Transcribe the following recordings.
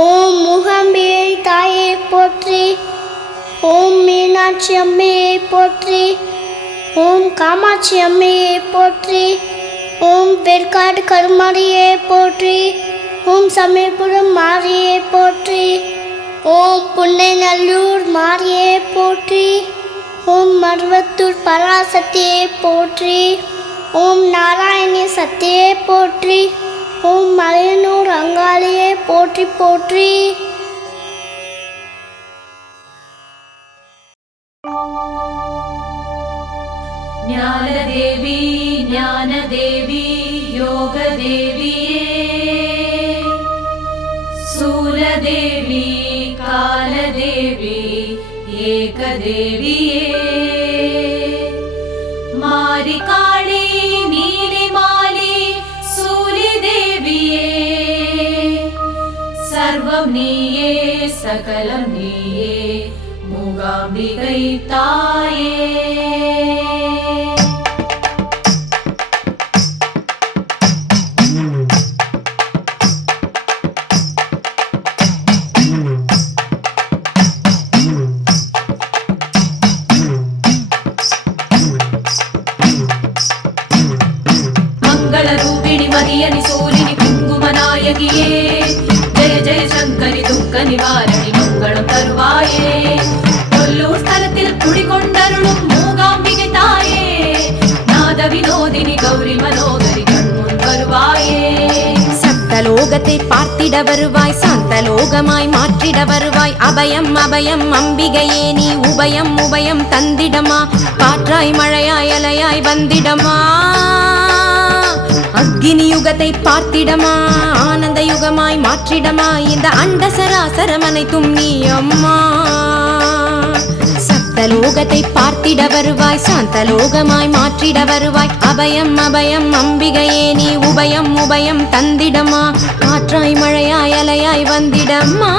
ஓம் மூகாம்பிகை தாயை போற்றி. ஓம் மீனாட்சி அம்மையை போற்றி. ஓம் காமாட்சி அம்மையை போற்றி. ஓம் வேற்காடு கருமாரியை போற்றி. ஓம் சமயபுரம் மாரியை போற்றி. ஓம் புன்னைநல்லூர் மாரியை போற்றி. ஓம் மருவத்தூர் பராசக்தியை போற்றி. ஓம் நாராயணி சக்தியை போற்றி. ஓம் மலையனூர் அங்காளியை போற்றி போற்றி. ஞானதேவி ஞானதேவி யோகதேவியே, சூலதேவி காலதேவி ஏகதேவியே, மாரிகாளி நீலிமாலி சூலிதேவியே, சர்வம் நீயே சகலம் நீயே மூகாம்பிகை தாயே. மதியனி சூரினி குங்குமநாயகியே, ஜெய ஜெய சங்கரி துக்க நிவாரணி மங்களம் தருவாயே. கொல்லூர் ஸ்தலத்தில் குடிகொண்டருளும் மூகாம்பிகை தாயே, நாத வினோதினி கௌரி மனோகரி கண்முன் வருவாயே. சப்தலோகத்தை பார்த்திட வருவாய், சாந்தலோகமாய் மாற்றிட வருவாய். அபயம் அபயம் அம்பிகையே நீ உபயம் உபயம் தந்திடமா, காற்றாய் மழையாய் அலையாய் வந்திடமா. அக்னி யுகத்தை பார்த்திடமா, ஆனந்த யுகமாய் மாற்றிடமா. இந்த அண்ட சராசரம் அனைத்தும் நீ அம்மா. சப்தலோகத்தை பார்த்திட வருவாய், சாந்தலோகமாய் மாற்றிட வருவாய். அபயம் அபயம் அம்பிகையே நீ உபயம் உபயம் தந்திடமா, காற்றாய் மழையாய் அலையாய் வந்திடம்மா.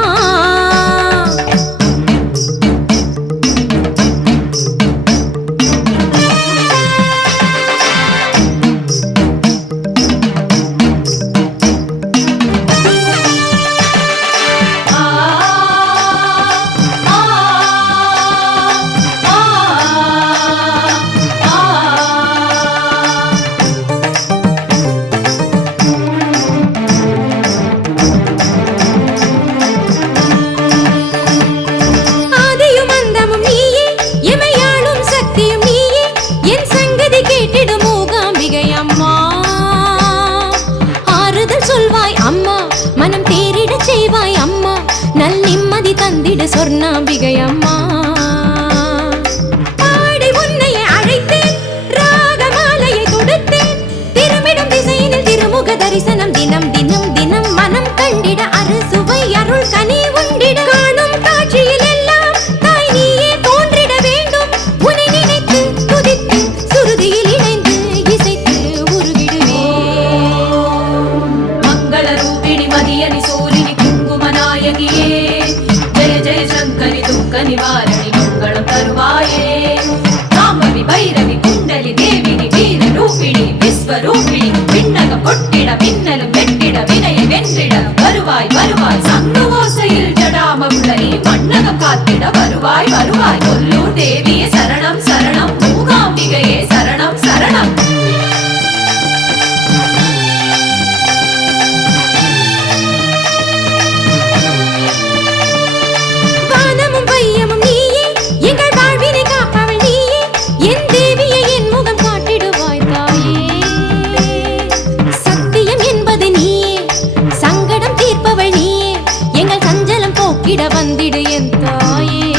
சொர்ணாம்பிகை அம்மா, பாடி உன்னையை அழைத்தேன், ராகமாலையை தொடுத்தேன். திரும்பிடும் திசையினில் திருமுக தரிசனம் தினம் தினம் தினம் மனம் கண்டிட அறுசுவை அருள் கனி உண்டிட. காணும் காட்சியில் எல்லாம் தாய் நீயே தோன்றிட வேண்டும். உன்னை நினைத்து துதித்து சுருதியில் இணைந்து இசைத்து உருகிடுவே. மங்கள ரூபிணி மதியனி சூரினி குங்குமநாயகியே, ஜெய ஜெய சங்கரி துக்க நிவாரணி மங்களம் தருவாயே. காம்பவி பைரவி குண்டலி தேவினி வீர ரூபிணி விஸ்வரூபிணி, விண்ணகம் கொட்டிட மின்னலும் வெட்டிட வினையை வென்றிட வருவாய் வருவாய். சங்கு ஓசையில் ஜடாமகுள்ள நீ மண்ணகம் காத்திட வருவாய் வருவாய். கொல்லூர் தேவியே சரணம் சரணம், மூகாம்பிகையே சரணம் சரணம். வந்திடு என் தாயே,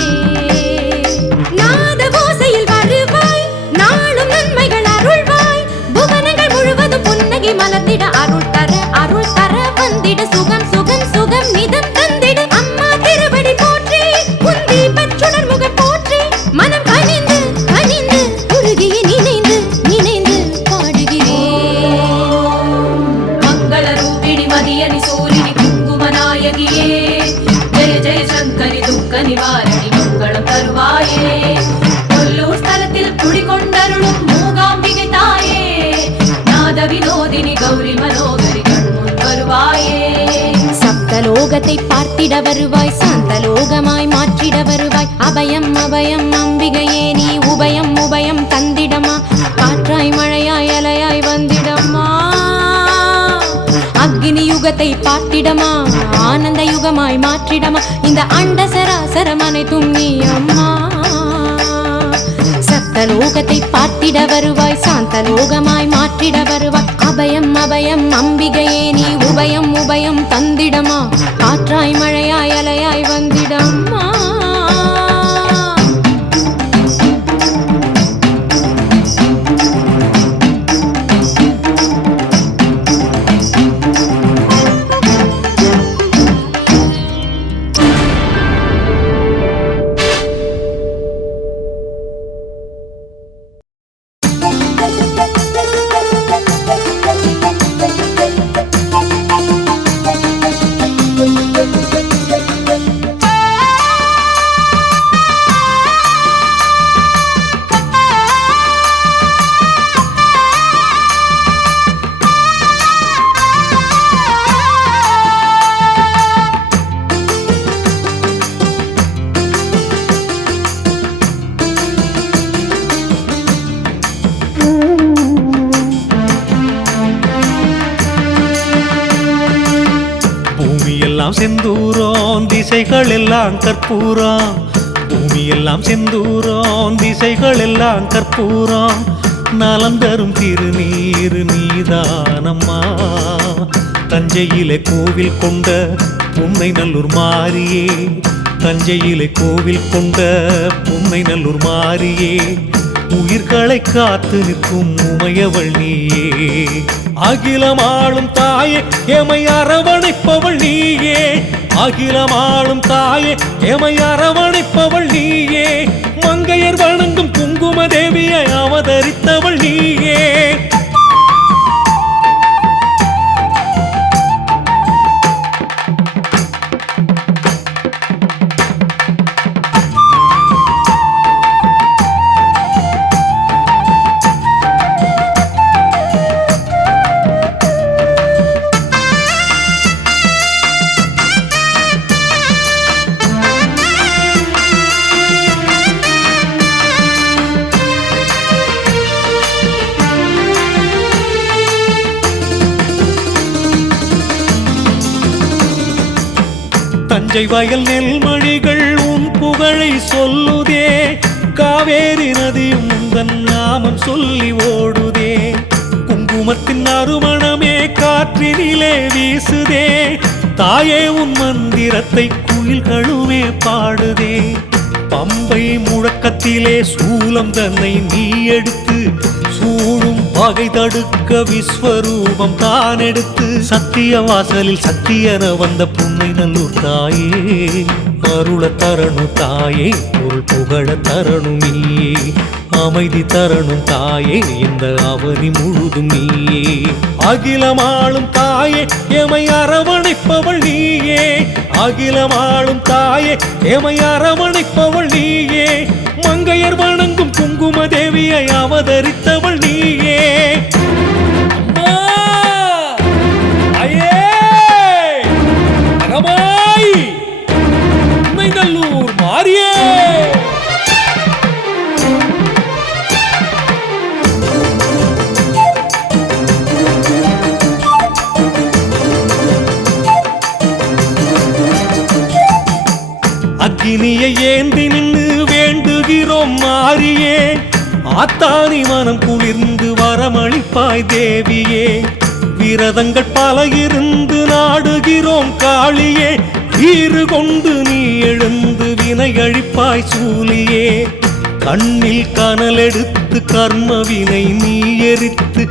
நாத ஓசையில் வருவாய், நாளும் நன்மைகள் அருள்வாய். புவனங்கள் முழுவதும் புன்னகை மலர்ந்திட அருள் தர வந்திட. சுகம் சுகம் சுகம் நிதம் தந்திட. அம்மா திருவடி போற்றி, உன் தீபச்சுடர் முகம் போற்றி. மனம் கனிந்து கனிந்து உருகிய நினைந்து நினைந்து பாடுகிறேன். மங்கள ரூபிணி மதியனி சூரினி குங்குமநாயகியே, ஜெய ஜெய சங்கரி துக்க நிவாரணி மங்களம் தருவாயே. கொல்லூர் ஸ்தலத்தில் குடிகொண்டருளும் மூகாம்பிகை தாயே, நாத வினோதினி கௌரி மனோகரி கண்முன் வருவாயே. சர்வலோகத்தை பார்த்திட வருவாய், சாந்தலோகமாய் மாற்றிட வருவாய். அபயம் அபயம் அம்பிகையே நீ உபயம் உபயம் தந்திடமா, காற்றாய் மழையாய் அலையாய் வந்திடமா. அக்னி யுகத்தை பார்த்திடமா, ஆனந்த யுகமாய் மாற்றிடமா, இந்த அண்ட சராசரம் அனைத்தும் நீ அம்மா. சப்தலோகத்தை பார்த்திட வருவாய், சாந்தலோகமாய் மாற்றிட வருவாய். அபயம் அபயம் அம்பிகையே நீ உபயம் உபயம் தந்திடமா, காற்றாய் மழையாய் அலையாய் வந்திடம்மா. செந்தூரம் திசைகள் எல்லாம் கற்பூரம், பூமி எல்லாம் செந்தூரம் திசைகள் எல்லாம் கற்பூரம். நலம் தரும் திருநீர் நீதானம்மா, தஞ்சையிலே கோவில் கொண்ட புன்னை நல்லூர் மாரியே, தஞ்சையிலே கோவில் கொண்ட புன்னை நல்லூர் மாரியே. உயிர்களை காத்து நிற்கும் உமையவள் நீயே, அகிலமாளும் தாயே எமை அரவணைப்பவள் நீயே, அகிலமாளும் தாயே எமை அரவணைப்பவள் நீயே. மங்கையர் வணங்கும் குங்கும தேவியை அவதரித்தவள் நீயே. தஞ்சை வயல் நெல்மணிகள் உன் புகழை சொல்லுதே, காவேரி நதியும் உந்தன் நாமம் சொல்லி ஓடுதே. குங்குமத்தின் அருமணமே காற்றினிலே வீசுதே, தாயே உன் மந்திரத்தை குயில்களுமே பாடுதே. பம்பை முழக்கத்திலே சூலம் தன்னை நீ எடுத்து, சூழும் பகை தடுக்க விஸ்வரூபம் தான் எடுத்து, சத்திய வாசலில் சத்தியன வந்த புன்னை நல்லூர் தாயே. அருள தரணும் தாயே, பொருள் புகழ தரணும் நீயே, அமைதி தரணும் தாயே, இந்த அவனி முழுதும் நீயே. அகிலமாளும் தாயே எமை அரவணைப்பவள் நீயே, அகிலமாளும் தாயே எமை அரவணைப்பவள் நீயே. மங்கையர் வணங்கும் குங்கும தேவியை அவதரித்தவள் நீயே. அம்மா ஐயே அகமாய் புன்னை நல்லூர் மாரியே. அக்கினியை ஏந்தி நின்று வேண்டுகிறோம் மாரியே, ஆத்தானி மனம் குளிர்ந்து வரமளிப்பாய் தேவியே. விரதங்கள் பல இருந்து நாடுகிறோம் காளியே, வீறு கொண்டு நீ எழுந்து வினை அழிப்பாய் சூலியே. கண்ணில் கனல் எடுத்து கர்ம வினை நீ எரித்து,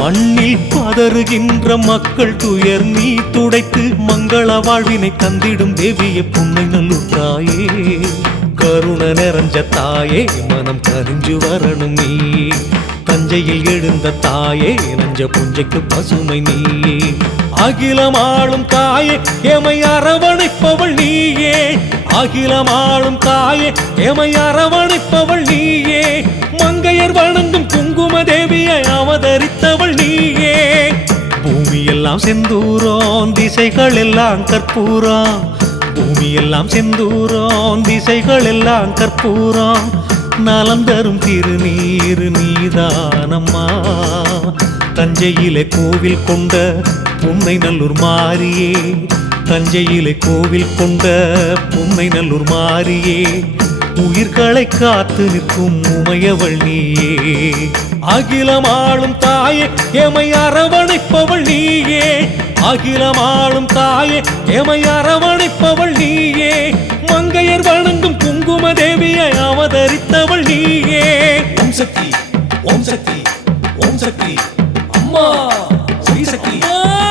மண்ணில் பதறுகின்ற மக்கள் துயர் நீ துடைத்து, மங்கள வாழ்வினை தந்திடும் தேவிய புன்னை நல்லூர் தாயே. கருண நிறைஞ்ச தாயே, மனம் கரிஞ்சு வரணும் நீயே. தஞ்சையில் எழுந்த தாயே, நஞ்ச புஞ்சைக்கு பசுமை நீயே. அகிலமாளும் தாயே எமை அரவணைப்பவள் நீயே, அகிலமாளும் தாயே எமை அரவணைப்பவள் நீயே. மங்கையர் வணங்கும் குங்கும தேவியை அவதரித்தவள் நீயே. பூமி பூமியெல்லாம் செந்தூரம் திசைகள் எல்லாம் கற்பூரம் பூமியெல்லாம் செந்தூரம் திசைகள் எல்லாம் கற்பூரம் நலம் தரும் திருநீர் நீதானம்மா தஞ்சையிலே கோவில் கொண்ட பொன்னை நல்லூர் மாரியே தஞ்சையிலே கோவில் கொண்ட பொன்னை நல்லூர் மாரியே உயிர்களை காத்து நிற்கும் உமையவள் நீயே அகிலமாளும் தாயே எமை அரவணைப்பவள் நீயே அகிலமாளும் தாயே எமை அரவணைப்பவள் நீயே மங்கையர் வணங்கும் குங்கும தேவியை அவதரித்தவள் நீயே ஓம் சக்தி ஓம் சக்தி ஓம் சக்தி அம்மா ஸ்ரீ சக்தி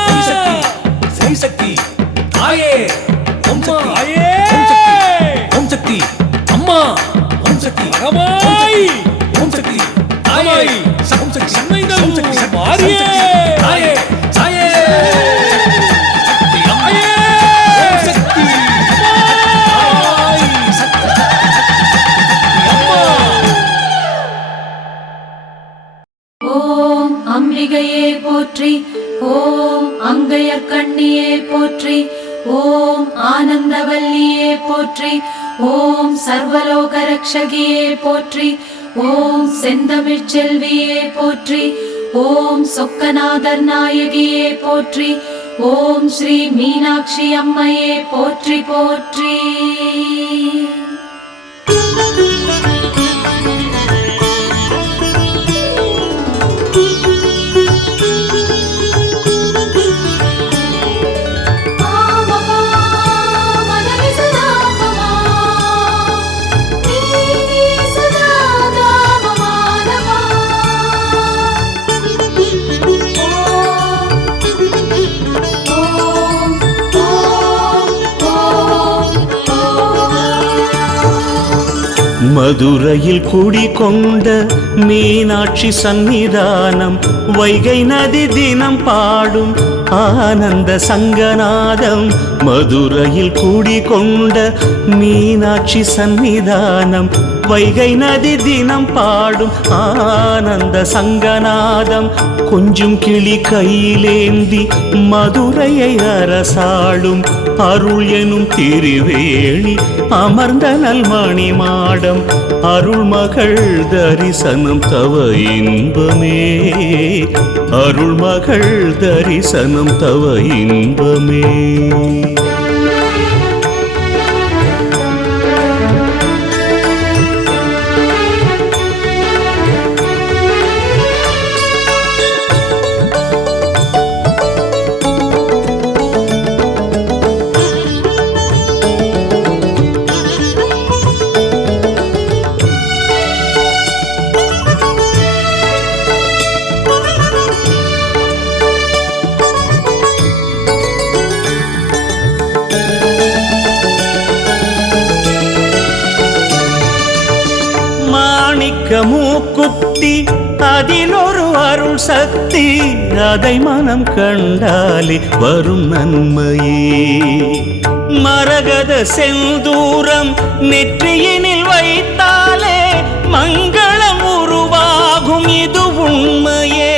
ஸ்ரீ சக்தி ஸ்ரீ சக்தி தாயே ஓம் சக்தி தாயே! ஓம் சக்தி அம்மா ஓம் சக்தி அகமாய்! ஓம் சக்தி அகமாய்! ஓம் சக்தி சென்னை ஓம் சக்தி நல்லூர் மாரியே! தாயே தாயே சக்தி அம்மா ஓம் சக்தி சக்தி அம்மா ஓம் அம்பிகையே போற்றி ஓம் அங்கையர் கண்ணியே போற்றி ஓம் ஆனந்தவல்லியே போற்றி ஓம் சர்வலோக ரக்ஷகியே போற்றி ஓம் செந்தமிழ் செல்வியே போற்றி ஓம் சொக்கநாதர் நாயகியே போற்றி ஓம் ஸ்ரீ மீனாட்சி அம்மையே போற்றி போற்றி மதுரையில் குடிகொண்ட மீனாட்சி சந்நிதானம் வைகை நதி தினம் பாடும் ஆனந்த சங்கநாதம் மதுரையில் குடிகொண்ட மீனாட்சி சந்நிதானம் வைகை நதி தினம் பாடும் ஆனந்த சங்கநாதம் கொஞ்சம் கிளி கையிலேந்தி மதுரையை அரசாளும் அருள் எனும் திருவேணி அமர்ந்த நல்மணி மாடம் அருள்மகள் தரிசனம் தவ இன்பமே அருள்மகள் தரிசனம் தவ இன்பமே மூக்குத்தி அதில் ஒரு அருள் சக்தி அதை மனம் கண்டாலே வரும் நன்மையே மரகத செந்தூரம் நெற்றியினில் வைத்தாலே மங்களம் உருவாகும் இது உண்மையே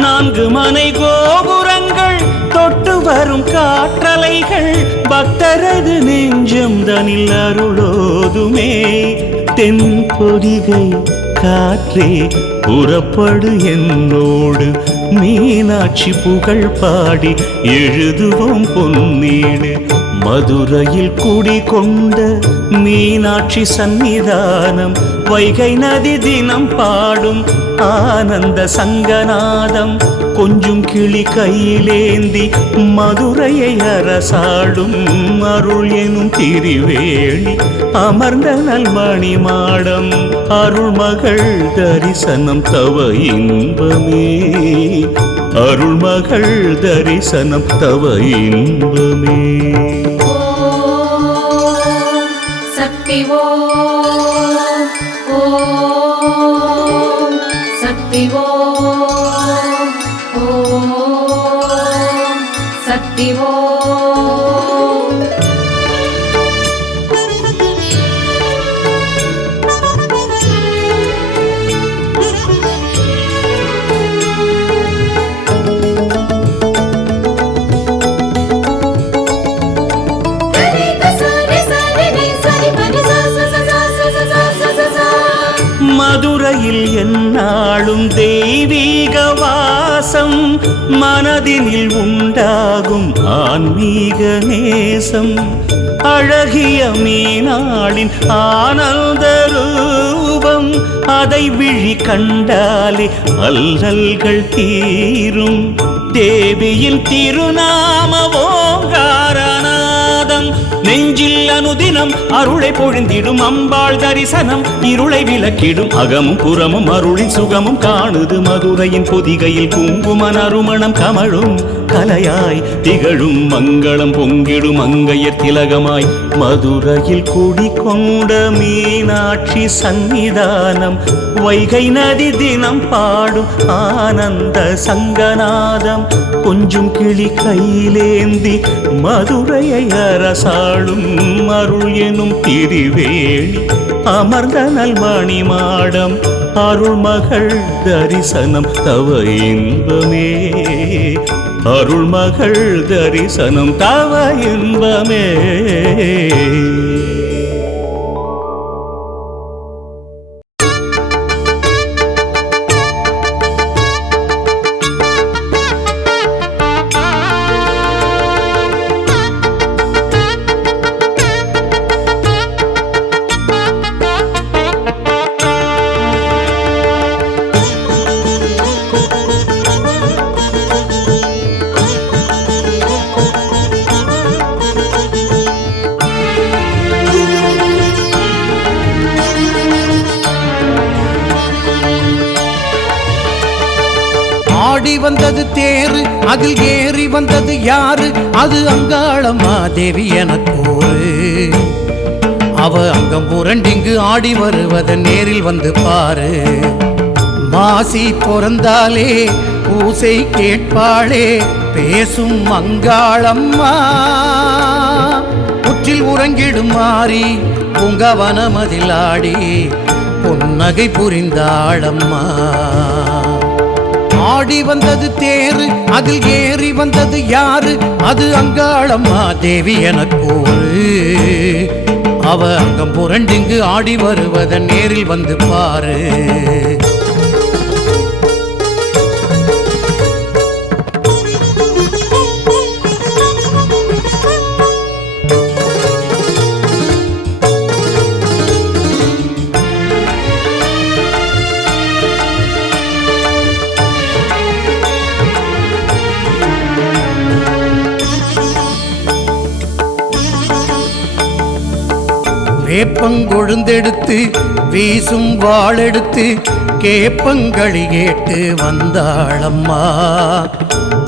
4 மனை கோபுரங்கள் தொட்டு வரும் காற்றலைகள் பக்தரது நெஞ்சம் தனில் அருளோதுமே தென்பொதிகை காற்றே புறப்படு என்னோடு மீனாட்சி புகழ் பாடி எழுதுவோம் பொன்னீடு மதுரையில் குடிகொண்ட மீனாட்சி சந்நிதானம் வைகை நதி தினம் பாடும் ஆனந்த சங்கநாதம் கொஞ்சம் கிளி கையிலேந்தி மதுரையை அரசாடும் அருள் எனும் திருவேணி அமர்ந்த நல்மணி மாடம் அருள்மகள் தரிசனம் தவ இன்பமே அருள்மகள் தரிசனம் தவ இன்பமே சக்தி ஓம் ஓம் சக்தி ஓம் ஓம் சக்தி ஓம் மனதினில் உண்டாகும் ஆன்மீக நேசம் அழகிய மீனாளின் ஆனந்த ரூபம் அதை விழி கண்டாலே அல்லல்கள் தீரும் தேவியின் திருநாம ஓங்காரநாதம் நெஞ்சில் அனுதினம் அருளை பொழிந்திடும் அம்பாள் தரிசனம் இருளை விளக்கிடும் அகமும் புறமும் அருளின் சுகமும் காணுது மதுரையின் பொதிகையில் குங்கும நறுமணம் கமழும் கலையாய் திகழும் மங்களம் பொங்கிடும் அங்கையர் திலகமாய் மதுரையில் குடிகொண்ட மீனாட்சி சந்நிதானம் வைகை நதி தினம் பாடும் ஆனந்த சங்கநாதம் கொஞ்சம் கிளி கையிலேந்தி மதுரையை அரசாளும் அருள் எனும் திருவேணி அமர்ந்த நல்மணி மாடம் அருள்மகள் தரிசனம் தவ இன்பமே அருள்மகள் தரிசனம் தவ இன்பமே. ஆடி வந்தது தேரு அதில் ஏறி வந்தது யாரு அது அங்காளம்மா தேவி எனக்கோரு அவ அங்கம் புரண்டிங்கு ஆடி வருவத நேரில் வந்து பாரு மாசி பிறந்தாலே பூசை கேட்பாளே பேசும் அங்காளம்மா புற்றில் உறங்கிடும் மாறி பூங்கவனமதில் ஆடி பொன்னகை புரிந்தாளம்மா ஆடி வந்தது தேரு அதில் ஏறி வந்தது யாரு அது அங்காளம்மா தேவி எனக்கோரு அவ அங்கம் புரண்டிங்கு ஆடி வருவத நேரில் வந்து பாரு வேப்பங்கொழுந்தெடுத்து வீசும் வாளெடுத்து கேப்பங்களி கேட்டு வந்தாளம்மா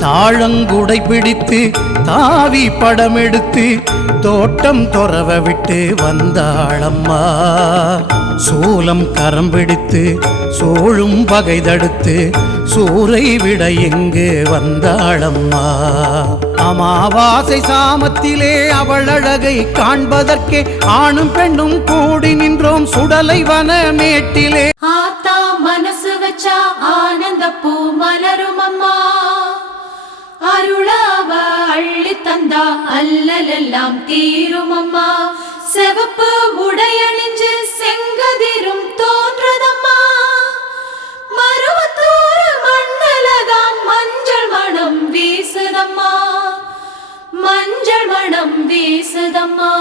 தாழங்குடை பிடித்து தாவி படம் எடுத்து தோட்டம் தொரவ விட்டு வந்தாளம்மா சூலம் கரம் பிடித்து சூழும் பகை தடுத்து சூரை விட எங்கு வந்தாளம்மா அமாவாசை சாமத்திலே அவள் அழகை காண்பதற்கே ஆணும் பெண்ணும் கூடி நின்றோம் சுடலை வனமேட்டிலே ஆத்தா மனசு வச்சா ஆனந்த பூ மலரும் அம்மா அருளாவ அள்ளி தந்தா அல்லலெல்லாம் தீரும் அம்மா செவப்பு உடையணிஞ்சு செங்கதிரும் தோன்றதம்மா மருவத்தூர் மண்ணலதான் மஞ்சள் மணம் வீசுதம்மா மஞ்சள் மணம் வீசுதம்மா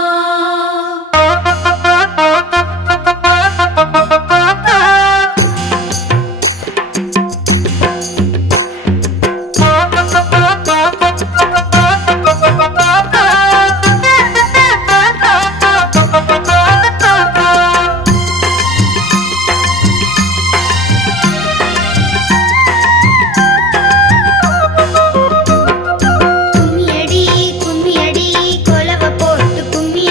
கும்மியடி கும்மியடி கொலவ போட்டு கும்மி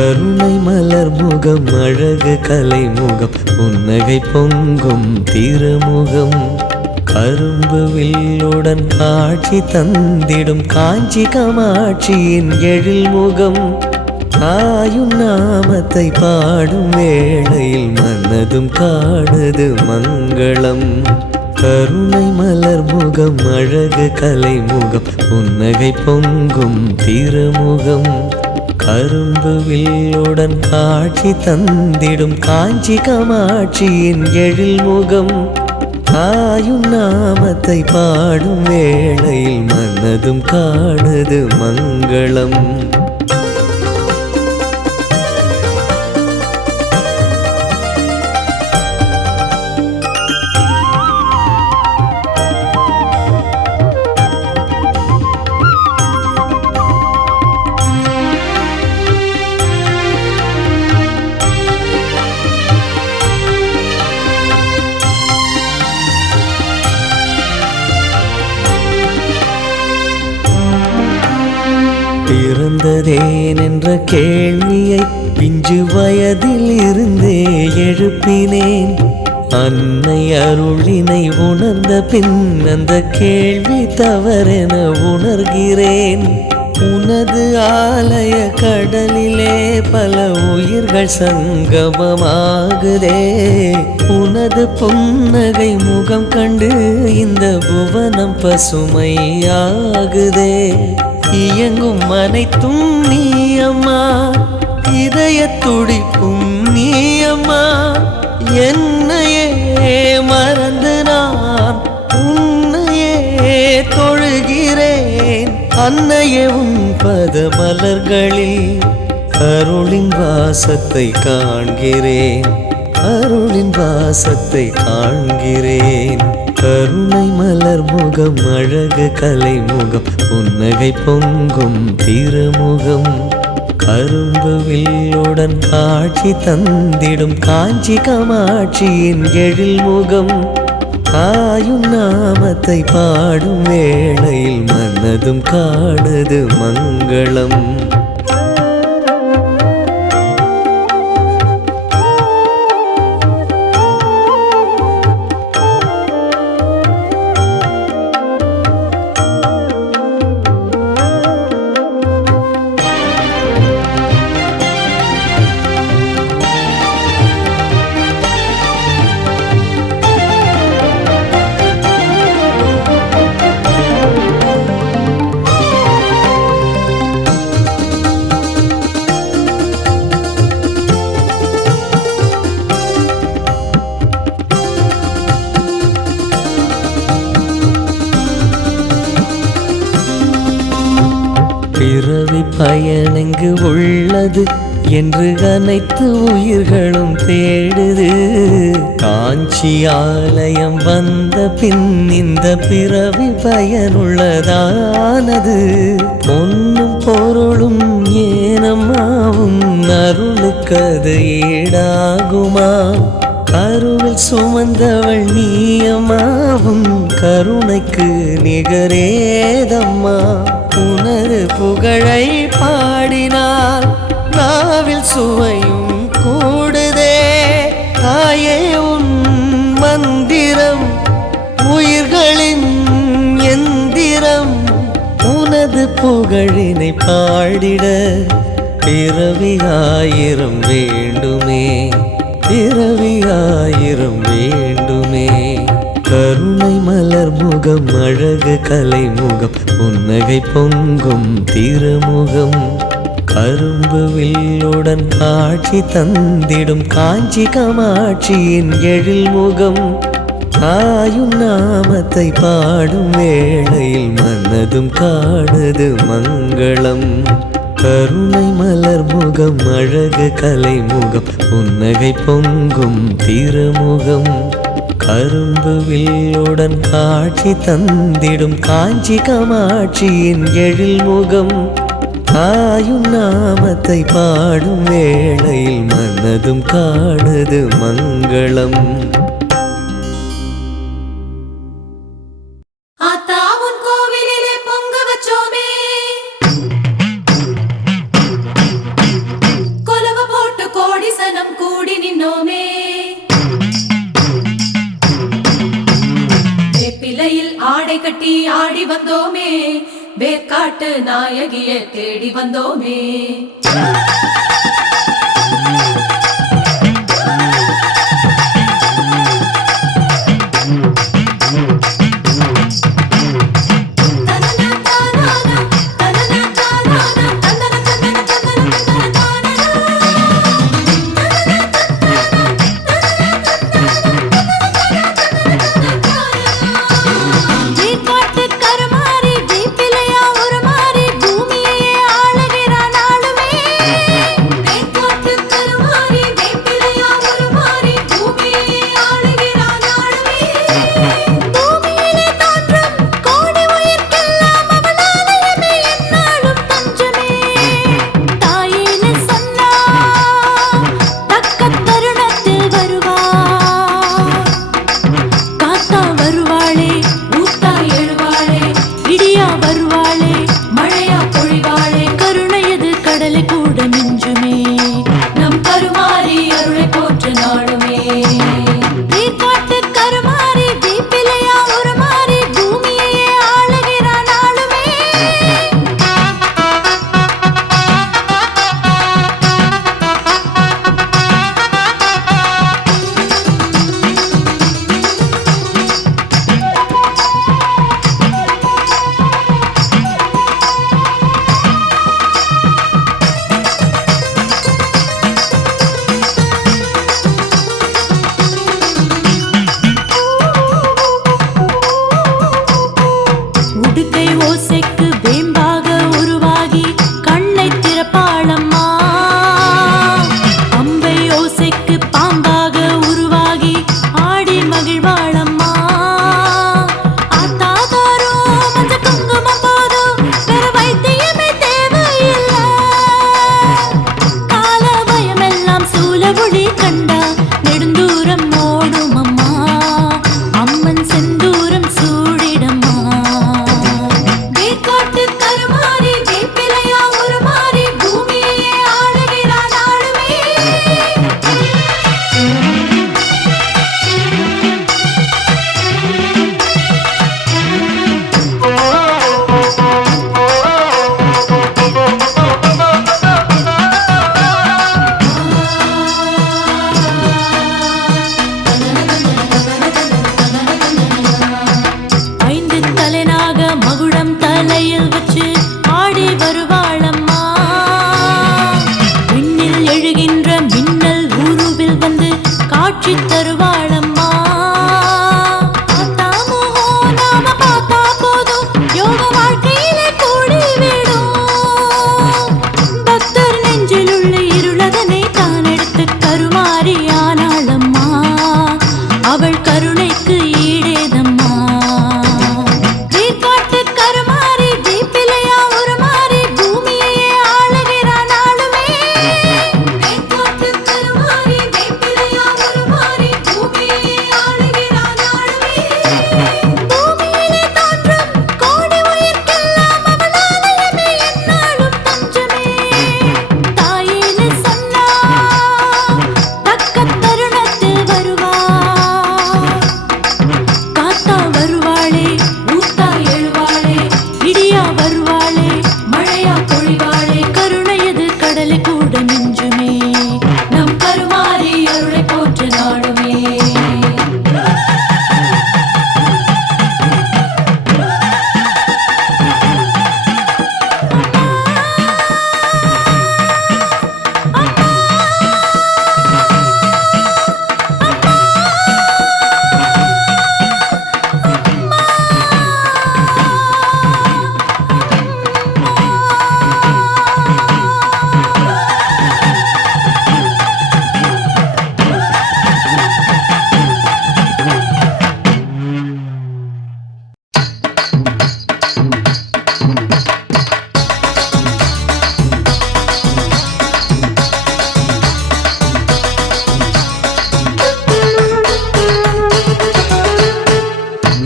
கருணை மலர் முகம் அழகு கலை முகம் புன்னகை பொங்கும் திருமுகம் கரும்பு வில்லுடன் காட்சி தந்திடும் காஞ்சி காமாட்சியின் எழில் முகம் தாயும் நாமத்தை பாடும் வேளையில் மனதும் காணுது மங்களம் கருணை மலர் முகம் அழகு கலை முகம் புன்னகை பொங்கும் திருமுகம் கரும்பு வில்லுடன் காட்சி தந்திடும் காஞ்சி காமாட்சியின் எழில் முகம் தாயும் நாமத்தை பாடும் வேளையில் மனதும் காணுது மங்களம் பிறந்ததேன் என்ற கேள்வியை பிஞ்சு வயதில் இருந்தே எழுப்பினேன் அன்னை அருளினை உணர்ந்த பின் அந்த கேள்வி தவறென உணர்கிறேன் உனது ஆலய கடலிலே பல உயிர்கள் சங்கமமாகுதே உனது புன்னகை முகம் கண்டு இந்த புவனம் பசுமையாகுதே இயங்கும் அனைத்தும் நீ அம்மா இதய துடிப்பும் நீ அம்மா என்னையே மறந்து நான் உன்னையே தொழுகிறேன் அன்னையே உன் பத மலர்களில் அருளின் வாசத்தை காண்கிறேன் அருளின் வாசத்தை காண்கிறேன் கருணை மலர் முகம் அழகு கலை முகம் புன்னகை பொங்கும் திருமுகம் கரும்பு வில்லுடன் காட்சி தந்திடும் காஞ்சி காமாட்சியின் எழில் முகம் தாயும் நாமத்தை பாடும் வேளையில் மனதும் காணுது மங்களம் பிறவி பயனெங்கு உள்ளது என்று அனைத்து உயிர்களும் தேடுது காஞ்சி ஆலயம் வந்த பின் இந்த பிறவி பயனுள்ளதானது பொன்னும் பொருளும் ஏனம்மாவும் அருளுக்கது ஈடாகுமா கருவில் சுமந்தவள் நீயம்மாவும் கருணைக்கு நிகரேதம்மா உனது புகழை பாடினால் நாவில் சுவையும் கூடுதே தாயே உன் மந்திரம் உயிர்களின் எந்திரம் உனது புகழினை பாடிட பிறவி ஆயிரம் வேண்டுமே பிறவி ஆயிரம் வேண்டுமே கருணை மலர் முகம் அழகு கலை முகம் புன்னகை பொங்கும் திருமுகம் கரும்பு வில்லுடன் காட்சி தந்திடும் காஞ்சி காமாட்சியின் எழில் முகம் தாயும் நாமத்தை பாடும் வேளையில் மனதும் காணுது மங்களம் கருணை மலர் முகம் அழகு கலை முகம் புன்னகை பொங்கும் திருமுகம் கரும்பு வில்லுடன் காட்சி தந்திடும் காஞ்சி காமாட்சியின் எழில் முகம் தாயும் நாமத்தை பாடும் வேளையில் மனதும் காணுது மங்களம் ஆத்தாவுன் கோவிலிலே பொங்க வச்சோமே வந்தோமே, வேர்க்காட்டு நாயகியை தேடி வந்தோமே.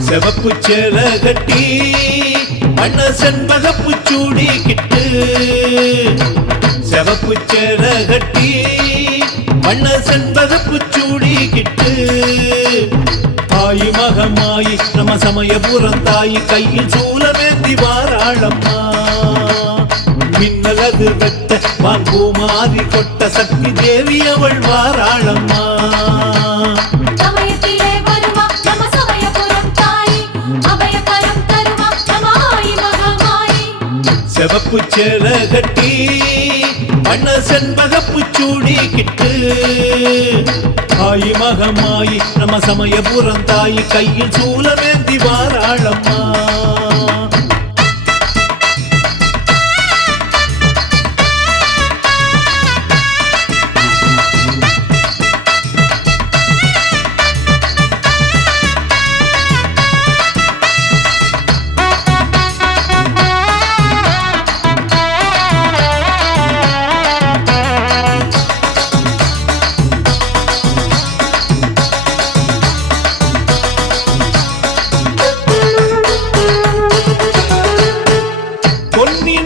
செவப்பு சேல கட்டி வண்ண செண்பகப்பு சூடி கிட்டு செவப்பு சேல கட்டி வண்ண செண்பகப்பு சூடி கிட்டு ஆயி மகமாயி நம்ம சமயபுரம் தாயி கையில் சூலமேந்தி வாராளம்மா மின்னலது வெட்ட வாங்குமாறி கொட்ட சக்தி தேவி அவள் வாராளம்மா சமயத்திலே வருவா நம்ம சமயபுரம் தாயி அபயகரம் தருவா நம்ம ஆயி மகமாயி செவப்பு சேல கட்டி வண்ண செண்பகப்பு சூடி கிட்டு ஆயி மகமாயி நம்ம சமயபுரம் தாயி கையில் சூலமேந்தி வாராளம்மா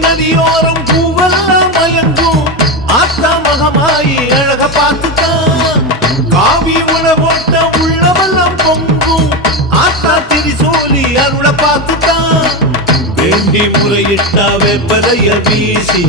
நதியோரம் பூவெல்லாம் மயங்கும் ஆத்தா மகமாயி அழக பார்த்துதான் காவி உணவோட்ட உள்ளவெல்லாம் பொங்கும் ஆத்தா திரிசூலி அருளை பார்த்துதான் வேண்டி முறையிட்டா வெப்பதைய வீசி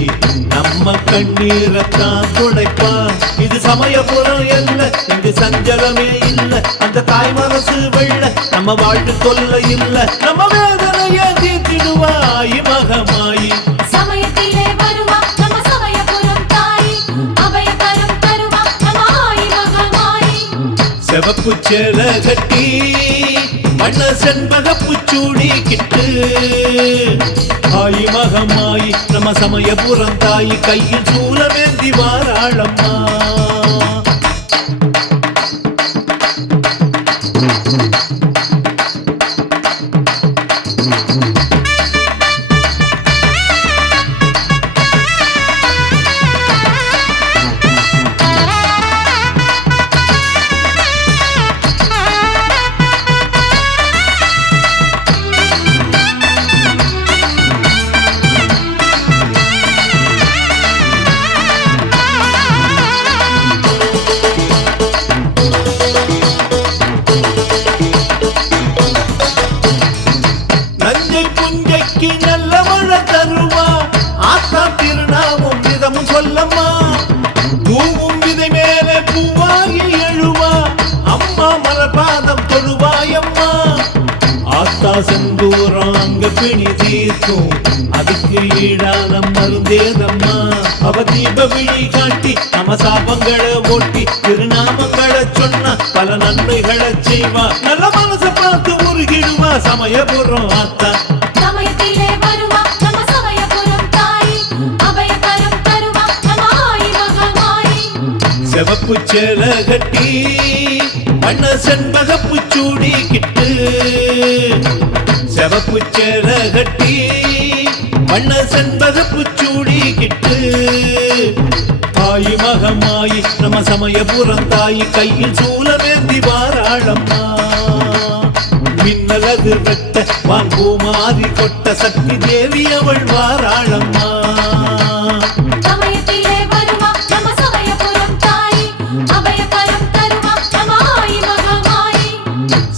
நம்ம கண்ணீரத்தான் துடைப்பான் இது சமயபுரம் இல்ல இங்கு சஞ்சலமே இல்ல அந்த தாய் மனசு வெள்ள நம்ம வாழ்க்கை தொல்லை இல்ல நம்ம வேதனைய தீர்த்திடுவாய் மகமாயி சமயத்திலே வருவா நம்ம சமயபுரம் தாயி அபயகரம் தருவா நம்ம ஆயி மகமாயி செவப்பு சேல கட்டி வண்ண செண்பகப்பு சூடி கிட்டு ஆயி மகமாயி நம்ம சமயபுரம் தாயி கையில் சூலமேந்தி வாராளம்மா நல்ல மழை தருவா ஆத்தா திருநாமும் விதமும் சொல்லம்மா பூவும் விதை மேலே பூவாகி எழுவா அம்மா மலபாதம் தொழுவாயம்மா ஆத்தா செந்தூரம் அங்க பிணி தீர்க்கும் அதுக்கு ஈடான மருந்தேதம்மா அவ தீப விழி காட்டி நம்ம சாபங்களை ஓட்டி திருநாமங்களை சொன்னா பல நன்மைகளை செய்வா நல்ல மனசை பார்த்து உருகிடுவா சமயபுரம் ஆத்தா சமயத்திலே வருவா நம்ம சமயபுரம் தாயி அபயகரம் தருவா நம்ம ஆயி மகமாயி செவப்பு சேல கட்டி வண்ண செண்பகப்பு சூடி கிட்டு செவப்பு சேல கட்டி வண்ண செண்பகப்பு சூடி கிட்டு ஆயி மகமாயி நம்ம சமயபுரம் தாயி கையில் சூலமேந்தி வாராளம்மா மின்னலது வெட்ட வாங்குமாறி கொட்ட சக்தி தேவி அவள் வாராளம்மா சமயத்திலே வருவா நம்ம சமயபுரம் தாயி அபயகரம் தருவா நம்ம ஆயி மகமாயி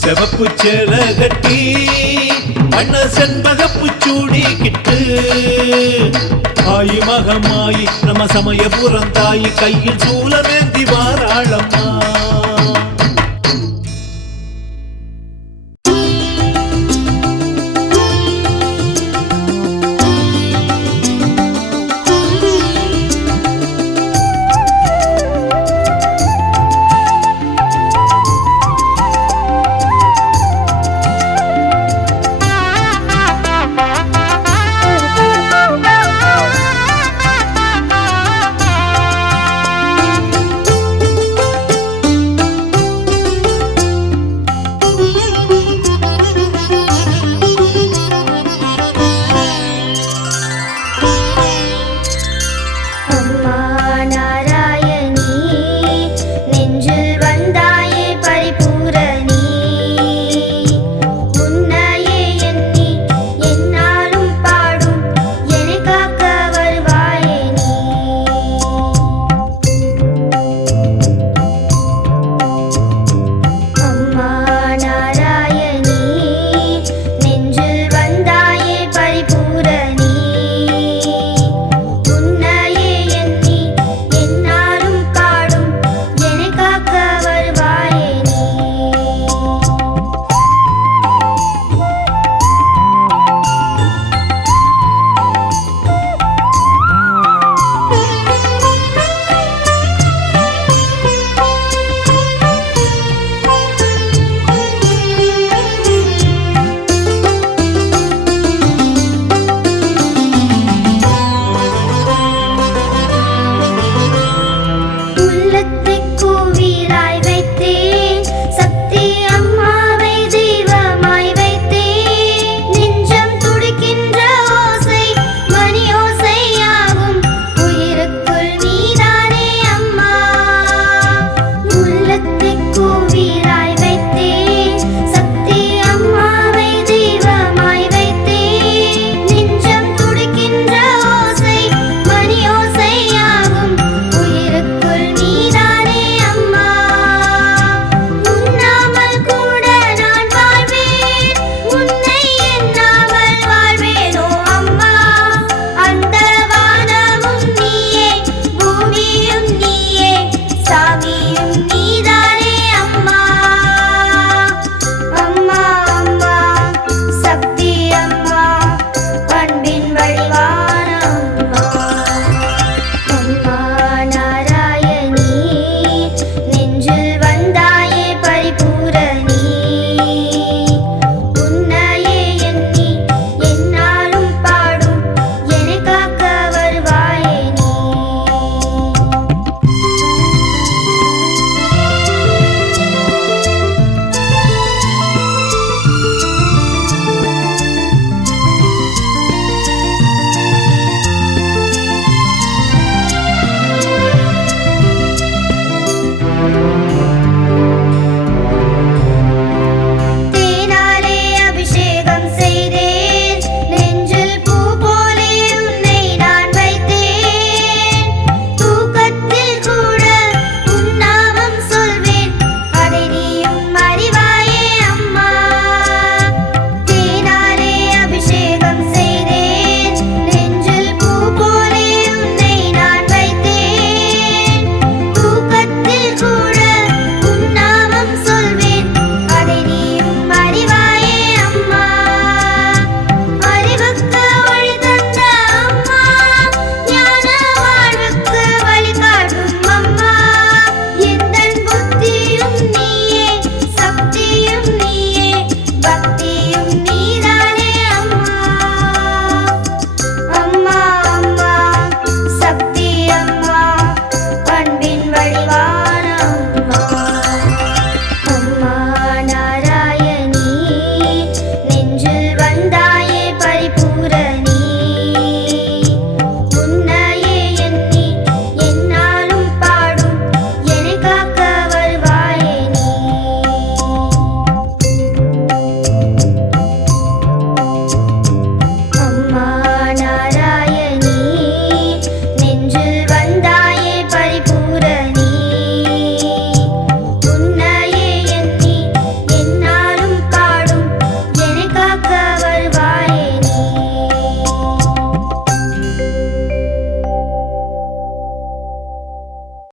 செவப்பு சேல கட்டி வண்ண செண்பகப்பு சூடி கிட்டு ஆயி மகமாயி நம்ம சமயபுரம் தாயி கையில் சூலமேந்தி வாராளம்மா அம்மா நான்